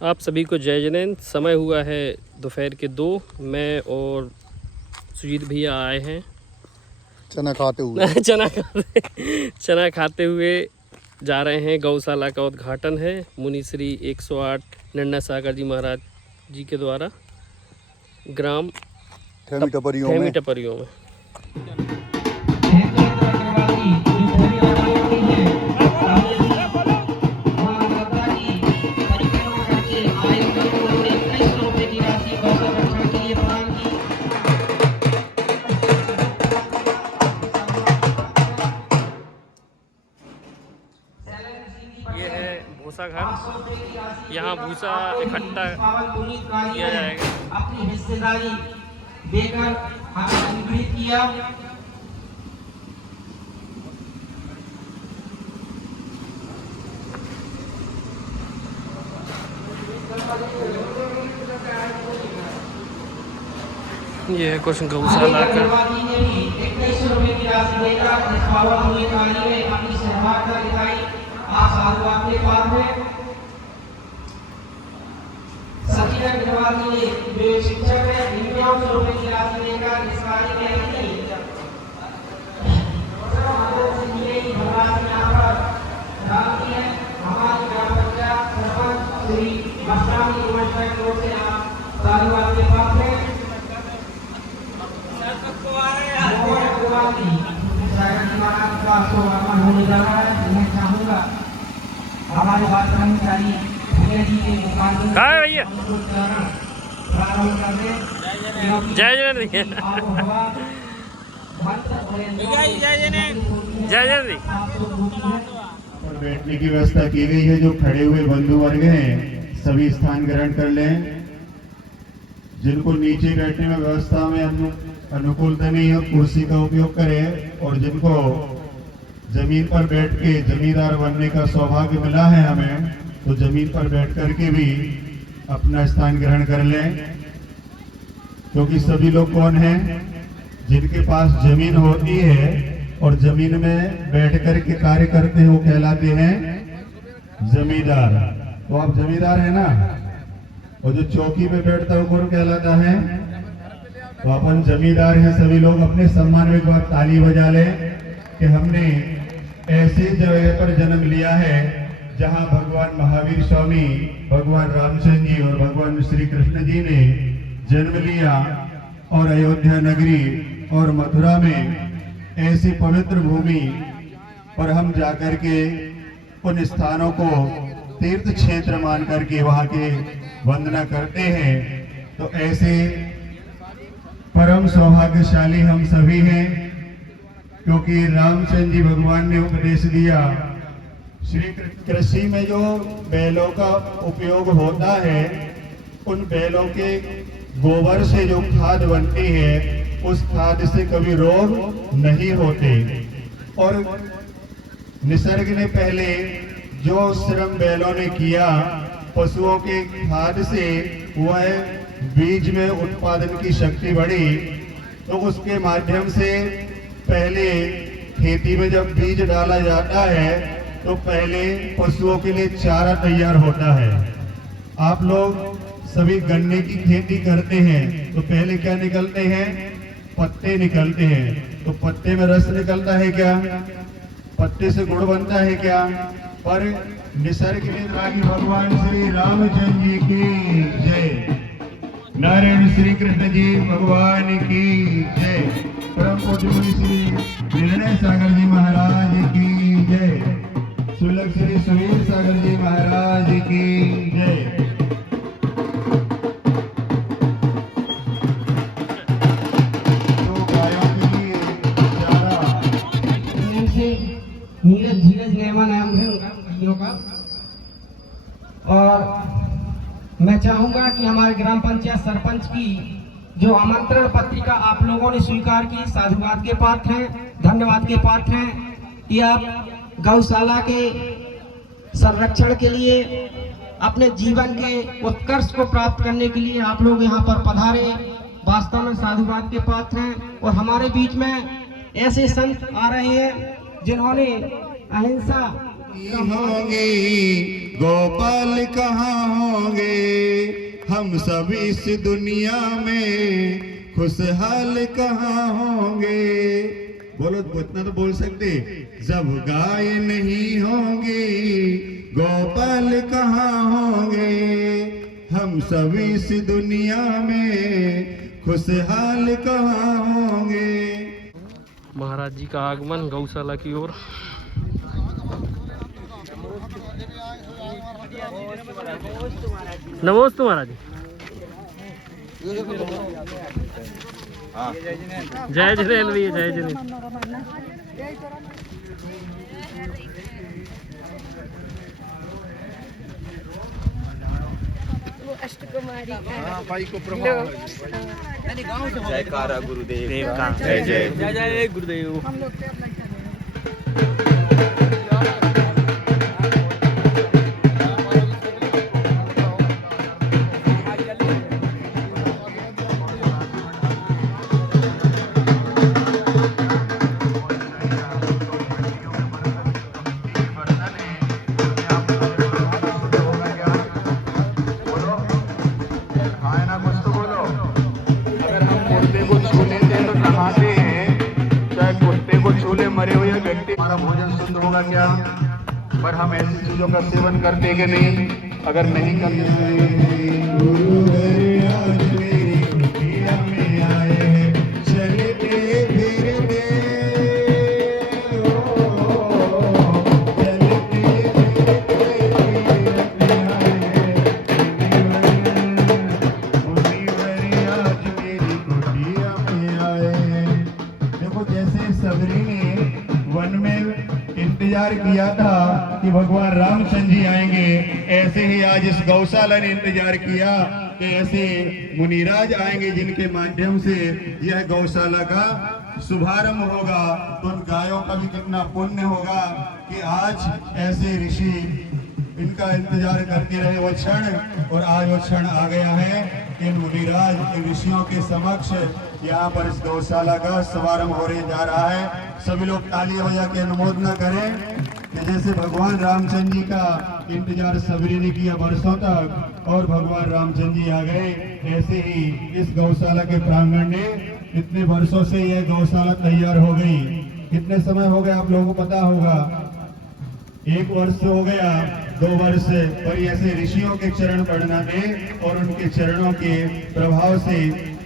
आप सभी को जय जैन। समय हुआ है दोपहर के 2। मैं और सुजीत भैया आए हैं चना खाते हुए चना खाते हुए जा रहे हैं। गौशाला का उद्घाटन है मुनिश्री 108 निर्णय सागर जी महाराज जी के द्वारा ग्राम ठेमी टपरियों में। ये है भूसा घर। यहाँ भूसा इकट्ठा किया जाएगा। अपनी हिस्सेदारी देकर हमें अनुग्रहित किया। ये है कुछ गौशाला का। 2100 रुपए की राशि देकर इस पावन हुए कार्य में अपनी सहभागिता दिखाई। आप साधु आपके पास में सचिन अग्रवाल जी जो शिक्षक है 99 रुपए की राशि देकर इस कार्य में अपनी हमारी ग्राम पंचायत सरपंच श्री मस्तानी निमंत्रण की ओर से आप साधु आपके पास में होने जा रहा है। मैं चाहूँगा हमारे बात कर्मचारी भैया जी के मुकाबले भैया प्रारंभ कर दें। जय जैन और बैठने की व्यवस्था की गई है। जो खड़े हुए बंधु वर्ग हैं सभी स्थान ग्रहण कर लें। जिनको नीचे बैठने में व्यवस्था में अनुकूलता नहीं है कुर्सी का उपयोग करें, और जिनको जमीन पर बैठ के जमींदार बनने का सौभाग्य मिला है हमें, तो जमीन पर बैठ करके भी अपना स्थान ग्रहण कर लें। क्योंकि सभी लोग कौन हैं? जिनके पास जमीन होती है और जमीन में बैठ कर के कार्य करते हैं वो कहलाते हैं जमींदार। तो आप जमींदार है ना, और जो चौकी पे बैठता है वो कौन कहलाता है? तो अपन जमींदार हैं सभी लोग। अपने सम्मान में एक बार ताली बजा लें कि हमने ऐसी जगह पर जन्म लिया है जहां भगवान महावीर स्वामी, भगवान रामचंद्र जी और भगवान श्री कृष्ण जी ने जन्म लिया। और अयोध्या नगरी और मथुरा में ऐसी पवित्र भूमि पर हम जाकर के उन स्थानों को तीर्थ क्षेत्र मान करके वहां के वंदना करते हैं। तो ऐसे परम सौभाग्यशाली हम सभी हैं, क्योंकि रामचंद्र जी भगवान ने उपदेश दिया। श्री कृषि में जो बैलों का उपयोग होता है, उन बैलों के गोबर से जो खाद बनती है उस खाद से कभी रोग नहीं होते। और निसर्ग ने पहले जो श्रम बैलों ने किया पशुओं के खाद से, वह बीज में उत्पादन की शक्ति बढ़ी। तो उसके माध्यम से पहले खेती में जब बीज डाला जाता है तो पहले पशुओं के लिए चारा तैयार होता है। आप लोग सभी गन्ने की खेती करते हैं तो पहले क्या निकलते हैं? पत्ते निकलते हैं। तो पत्ते में रस निकलता है क्या? पत्ते से गुड़ बनता है क्या? पर निसर्ग ने भगवान श्री रामचंद्र जी की जय, नारायण श्री कृष्ण जी भगवान की जय, परम पूज्य मुनि श्री निर्णय सागर जी महाराज की जय, सुलभ श्री सुवीर सागर जी महाराज की जय। तो गायों के लिए चारा धीरज नेमा नाम है उनका भाइयों का। और मैं चाहूंगा कि हमारे ग्राम पंचायत सरपंच की जो आमंत्रण पत्रिका आप लोगों ने स्वीकार की, साधुवाद के पात्र हैं, धन्यवाद के पात्र हैं कि आप गौशाला के संरक्षण के लिए, अपने जीवन के उत्कर्ष को प्राप्त करने के लिए आप लोग यहाँ पर पधारे। वास्तव में साधुवाद के पात्र हैं। और हमारे बीच में ऐसे संत आ रहे हैं जिन्होंने अहिंसा होंगे गोपाल कहाँ होंगे, हम सब इस दुनिया में खुशहाल कहाँ होंगे। बोलो, इतना तो बोल सकते। जब गाय नहीं होंगी गोपाल कहाँ होंगे, हम सब इस दुनिया में खुशहाल कहाँ होंगे। महाराज जी का आगमन गौशाला की ओर। नमोस्तु महाराज जी। जय जिनेन्द्र भैया, जय जिनेन्द्र। अष्टकुमारी भाई को जयकारा गुरुदेव का जय जय जय जय गुरुदेव। हम लोग हमारा भोजन शुद्ध होगा क्या? पर हम ऐसी चीजों का सेवन करते कि नहीं? अगर नहीं करते किया था कि भगवान रामचंद्र जी आएंगे, ऐसे ही आज इस गौशाला ने इंतजार किया कि ऐसे मुनिराज आएंगे जिनके माध्यम से यह गौशाला का शुभारंभ होगा। तो उन गायों का भी कितना पुण्य होगा कि आज ऐसे ऋषि इनका इंतजार करते रहे वो क्षण, और आज वो क्षण आ गया है कि मुनिराज इन ऋषियों के समक्ष यहाँ पर इस गौशाला का शुभारंभ होने जा रहा है। सभी लोग ताली बजा के अनुमोदना करें कि जैसे भगवान रामचंद्र जी का इंतजार सबरी ने किया वर्षों तक और भगवान रामचंद्र जी आ गए, ऐसे ही इस गौशाला के प्रांगण में इतने वर्षों से यह गौशाला तैयार हो गई। कितने समय हो गया आप लोगों को पता होगा? 1 वर्ष हो गया, 2 वर्ष, पर ऐसे ऋषियों के चरण पड़ना में और उनके चरणों के प्रभाव से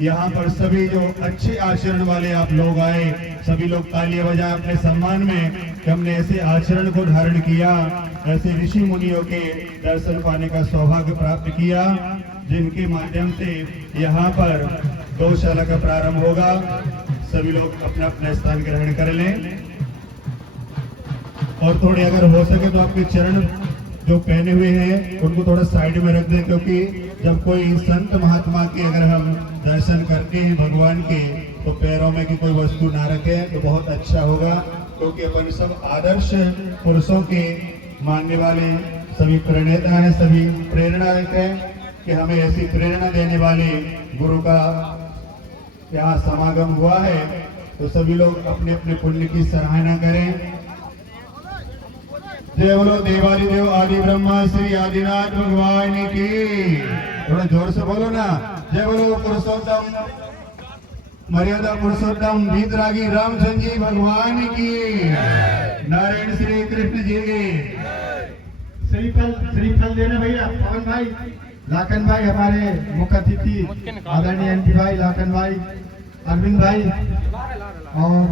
यहाँ पर सभी जो अच्छे आचरण वाले आप लोग आए, सभी लोग तालियां बजाएं अपने सम्मान में कि हमने ऐसे आचरण को धारण किया, ऐसे ऋषि मुनियों के दर्शन पाने का सौभाग्य प्राप्त किया, जिनके माध्यम से यहाँ पर गौशाला का प्रारंभ होगा। सभी लोग अपना अपना स्थान ग्रहण कर लें और थोड़े अगर हो सके तो आपके चरण जो पहने हुए हैं उनको थोड़ा साइड में रख दें, क्योंकि जब कोई संत महात्मा के अगर हम दर्शन करते हैं भगवान के, तो पैरों में की कोई वस्तु ना रखें तो बहुत अच्छा होगा, क्योंकि अपन सब आदर्श पुरुषों के मानने वाले सभी प्रणेता हैं, सभी प्रेरणा देते हैं कि हमें ऐसी प्रेरणा देने वाले गुरु का यहाँ समागम हुआ है। तो सभी लोग अपने अपने पुण्य की सराहना करें। जय बोलो देवाली देव आदि ब्रह्मा श्री आदिनाथ भगवान की। थोड़ा जोर से बोलो ना। जय बोलो पुरुषोत्तम मर्यादा पुरुषोत्तम वीतरागी रामचंद्र जी भगवान की। नारायण श्री कृष्ण जी की। श्रीफल देना भैया। पवन भाई, लाखन भाई, हमारे मुख्य अतिथि आदरणीय एमपी भाई लाखन भाई, अरविंद भाई और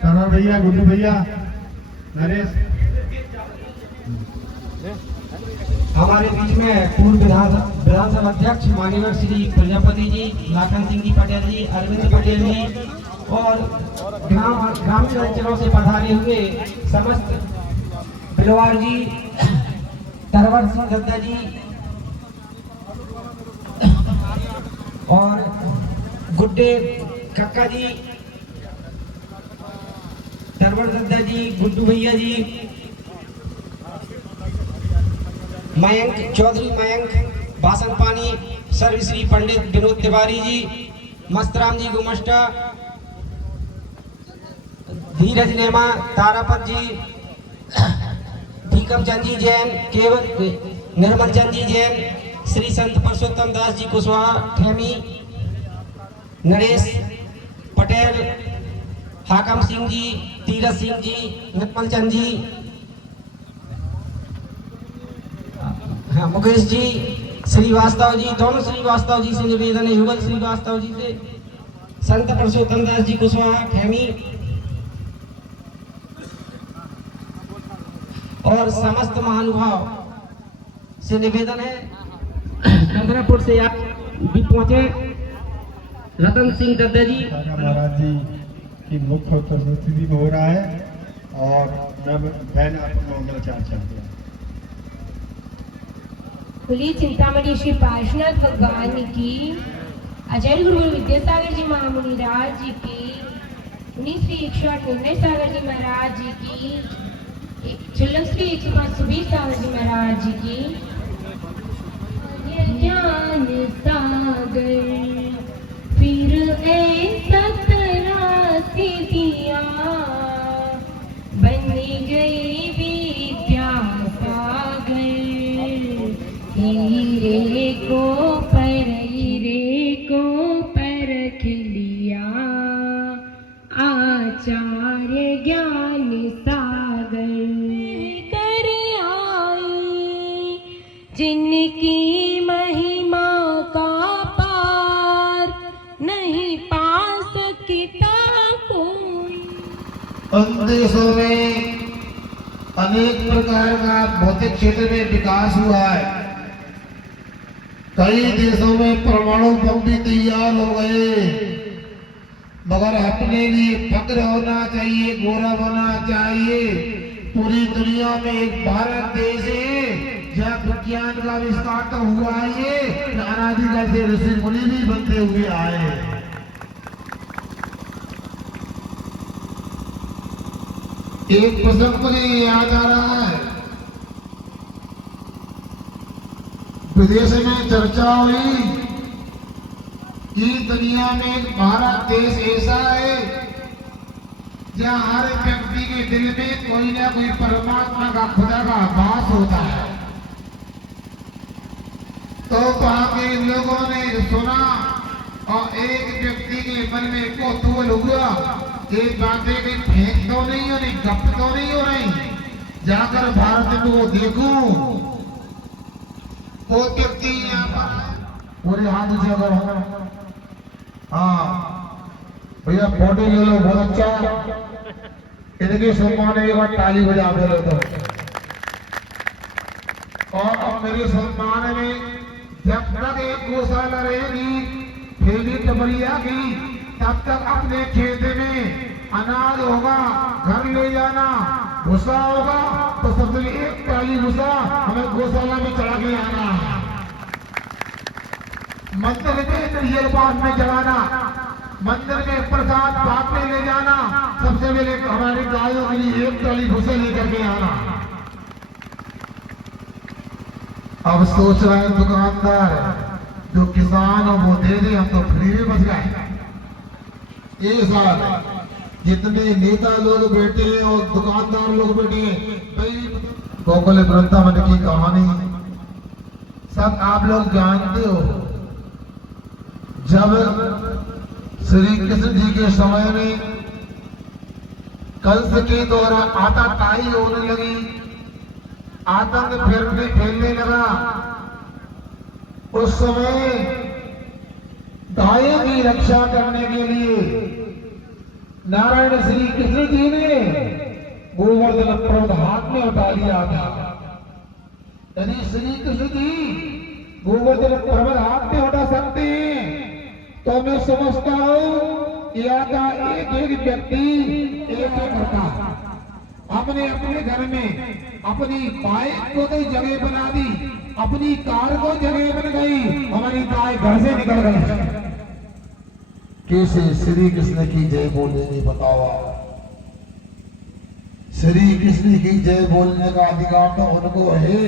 करण भैया, गुड्डू भैया, नरेश। हमारे बीच में पूर्व विधानसभा अध्यक्ष माननीय श्री प्रजापति जी, लाखन सिंह जी पटेल जी, अरविंद पटेल जी और ग्रामीण अंचलों से पधारे हुए समस्त बिलवार जी, तरवर सिंह दत्ता जी और गुड्डे कक्का जी, तरवर दत्ता जी, गुड्डू भैया जी, मयंक चौधरी, मयंक भाषण पानी, सर्वश्री पंडित विनोद तिवारी जी, मस्तराम जी गुमस्टा, धीरज नेमा, तारापत जी, टीकम चंद जी जैन, केवल निर्मल चंद जी जैन, श्री संत परसोत्तम दास जी कुशवाहा ठेमी, नरेश पटेल, हाकम सिंह जी, तीरथ सिंह जी, निर्मल चंद जी, हाँ, मुकेश जी, श्रीवास्तव जी, दोनों श्रीवास्तव जी से निवेदन है, युगल श्रीवास्तव जी से, संत परसोत्तम दास जी कुशवाहा ठेमी और समस्त महानुभाव से निवेदन है। चंद्रपुर से आप भी पहुंचे रतन सिंह दद्दा जी महाराज जी की मुख्य उपस्थिति में हो रहा है और मैं बहन आपको मंगलाचार चाहते हैं। बोलिए चिंतामणि श्री पार्श्वनाथ भगवान की, आचार्य गुरु विद्यासागर जी महामुनि राज जी की, मुनि श्री 108 निर्णय सागर जी महाराज जी की, चुल्लक श्री 105 सुबीर सागर जी महाराज जी की। ज्ञान सागर फिर ऐसा तरासी दिया, बन गई विद्या सागर, हीरे को परख लिया, आचार्य ज्ञान सागर कर आए, जिनकी महिमा का पार नहीं पा सकता कोई। उन देशों में अनेक प्रकार का भौतिक क्षेत्र में विकास हुआ है। कई देशों में परमाणु बम भी तैयार हो गए, मगर अपने लिए फक्र होना चाहिए, गौरव होना चाहिए। पूरी दुनिया में एक भारत देश है जहाँ विज्ञान का विस्तार तो हुआ है, ये अनादिकाल से ऋषि मुनि भी बनते हुए आए हैं। एक प्रसंग मुझे याद आ रहा है, विदेश में चर्चा हुई कि दुनिया में एक भारत देश ऐसा है जहाँ हर व्यक्ति के दिल में कोई ना कोई परमात्मा का, खुदा का वास होता है। तो वहां के लोगों ने सुना और एक व्यक्ति के मन में कौतूहल हुआ, ये बातें कहीं फेंक तो नहीं हो रही, गप तो नहीं हो रही, जाकर भारत में वो देखूं। वो व्यक्ति यहाँ पर पूरे हाथ नीचे करो, हाँ भैया फोटो ले लो, बहुत अच्छा, इनके सम्मान में एक बार ताली बजा दे लो तो। और अब मेरे सम्मान में जब तक एक गौशाला रहेगी, फेली टबरिया की, तब तक अपने खेत में अनाज होगा, घर ले जाना, भूसा होगा, तो सबसे एक ताली भूसा हमें गौशाला में चढ़ा के आना है। मंदिर में नरियल पास में चढ़ाना, मंदिर में प्रसाद पाक में ले जाना, सबसे पहले हमारी गायों के लिए एक ताली भूसा लेकर के आना। अब सोच रहे हैं दुकानदार जो किसान हो वो दे दे, हम तो फ्री में बच गए। ये साल जितने नेता लोग बैठे हैं और दुकानदार लोग बैठे हैं, गोकुल वृंदावन की कहानी सब आप लोग जानते हो। जब श्री कृष्ण जी के समय में कंस के द्वारा आताताई होने लगी, आतंक फैलने लगा, उस समय गायों की रक्षा करने के लिए नारायण श्री कृष्ण जी ने गोवर्धन पर्वत हाथ में उठा लिया था। यदि श्री कृष्ण जी गोवर्धन पर्वत हाथ में उठा सकते हैं तो मैं समझता हूं यहाँ का एक एक व्यक्ति एक करता अपने अपने घर में अपनी बाइक को तो जगह बना दी, अपनी कार को जगह बन गई, हमारी गाय घर से निकल गई। कैसे श्री कृष्ण की जय बोलेंगे बताओ? श्री कृष्ण की जय बोलने का अधिकार तो उनको है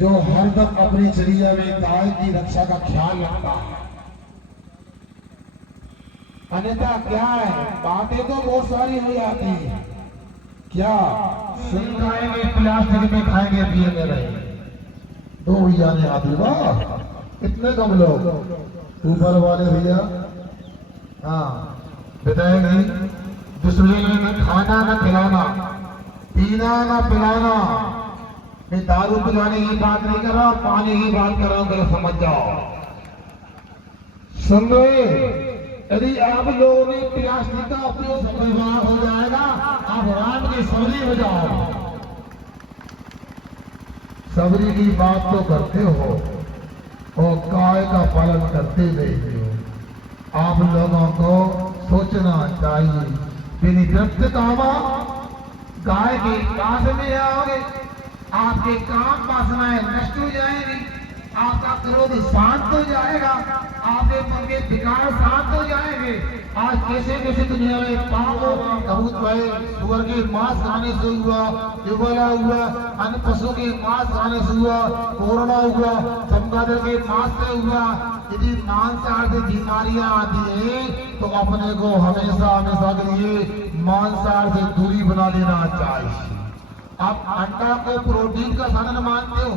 जो हरदम अपनी चर्या में गाय की रक्षा का ख्याल रखता है। अन्यथा क्या है, बातें तो बहुत सारी हो जाती है, क्या सिंह खाएंगे प्लास्टिक में खाएंगे पिएंगे नहीं। दो भैया ने हाथ वाह कितने कम लोग ऊपर वाले भैया। हाँ बताएंगे दूसरे ने खाना न खिलाना पीना न पिलाना। मैं दारू पिलाने की बात नहीं कर रहा पानी की बात कर रहा हूं तो समझ जाओ। सुन रहे यदि आप लोगों ने प्लास्टिक का उपयोग व्यवहार हो जाएगा आप राम की सबरी हो जाओ। सबरी की बात तो करते हो और गाय का पालन करते नहीं हो। आप लोगों को सोचना चाहिए बिना व्यक्त कामा गाय के पास में आओगे आपके काम वासनाएं नष्ट हो जाएंगी। आपका क्रोध शांत हो जाएगा। आपके मन के विकार शांत हो जाएंगे। आज कैसे कैसे दुनिया में पाप कबूत भाई सुअर के मांस खाने से हुआ युवला हुआ अन्य पशु के मांस खाने से हुआ कोरोना हुआ चमगादड़ के मांस से हुआ। यदि मांसाहार से बीमारियां आती है तो अपने को हमेशा हमेशा के लिए मांसाहार से दूरी बना लेना चाहिए। आप अंडा को प्रोटीन का साधन मानते हो।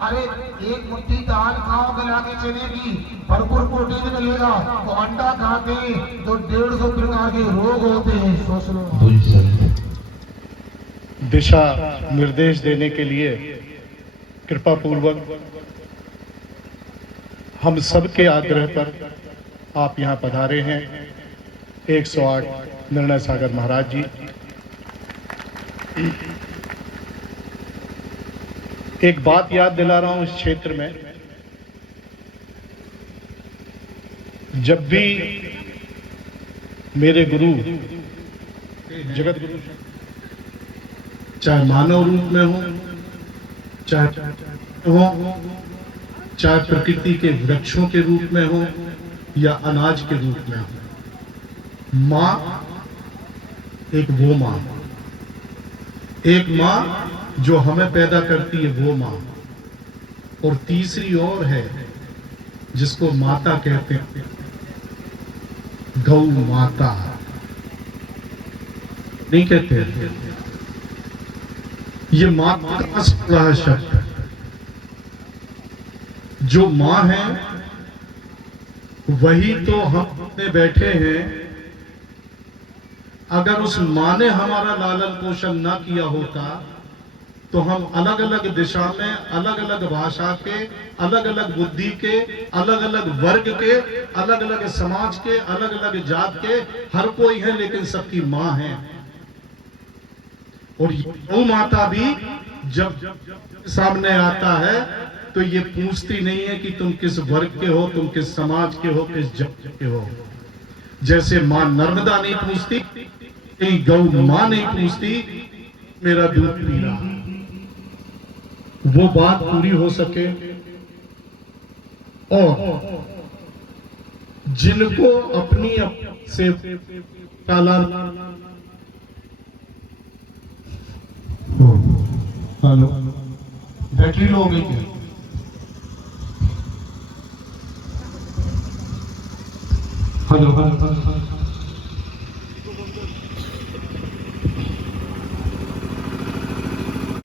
अरे एक मुट्ठी दाल खाओ गला के चने की भरपूर प्रोटीन मिलेगा तो अंडा खाते तो 150 प्रकार के रोग होते हैं। सोच लो। दिशा निर्देश देने के लिए कृपा पूर्वक हम सबके आग्रह पर आप यहाँ पधारे हैं। 108 निर्णय सागर महाराज जी। एक बात याद दिला रहा हूं इस क्षेत्र में जब भी मेरे गुरु जगत गुरु चाहे मानव रूप में हो चाहे प्रकृति के वृक्षों के रूप में हो या अनाज के रूप में हो, मां एक वो मां, एक मां जो हमें पैदा करती है वो मां, और तीसरी और है जिसको माता कहते हैं, गौ माता नहीं कहते हैं। ये माता का बड़ा शब्द है। जो मां है वही तो हम अपने बैठे हैं। अगर उस मां ने हमारा लालन पोषण ना किया होता तो हम अलग अलग दिशा में अलग अलग भाषा के अलग अलग बुद्धि के अलग अलग वर्ग के अलग अलग समाज के अलग अलग जात के हर कोई है, लेकिन सबकी मां है। और गौ माता भी जब सामने आता है तो ये पूछती नहीं है कि तुम किस वर्ग के हो, तुम किस समाज के हो, किस जात के हो। जैसे मां नर्मदा नहीं पूछती, गौ मां नहीं पूछती मेरा दूध पी रहा। वो बात पूरी हो सके और जिनको अपनी से हेलो बैटरी लो हो गई क्या? हेलो